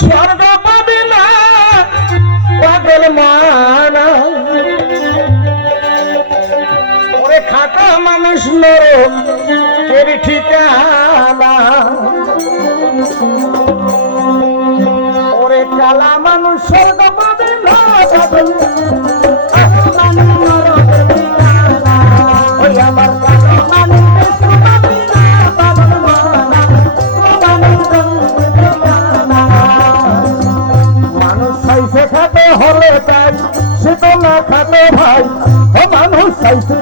স্বর্গ পাবে না পাগল মানা। ওরে খাটা মানুষ নর, এর ঠিকানা। ওরে কালা মানুষ স্বর্গ পাবে না পাগল মানুষ সেখানে হলে তাই সে তো না খাতে ভাই ও মানুষ চাইছে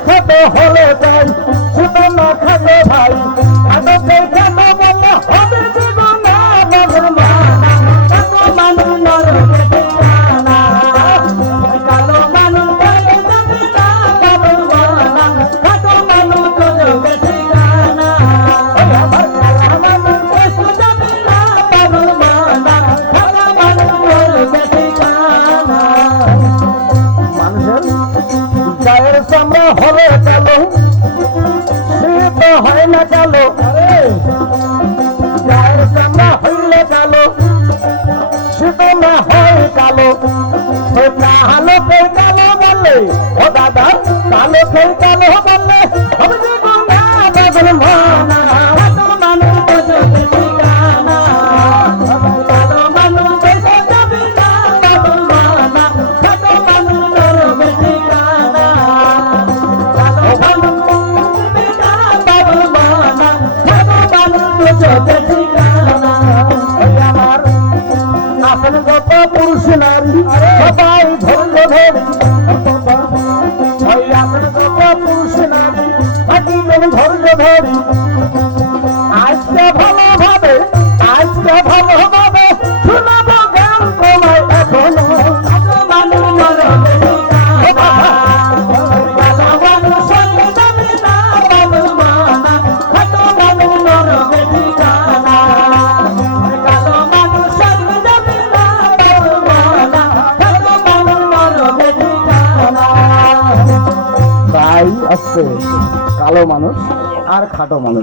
হলে কালো সে তো হয় না চামড়া হইলে কালো সে তো না হয় কালো সে কালো কে কালো বললে ও দাদা কালো কে পুরুষ নারী সবাই ধরল ধরে পুরুষ নারী ধরল ধরে আছে কালো মানুষ আর খাটো মানুষ।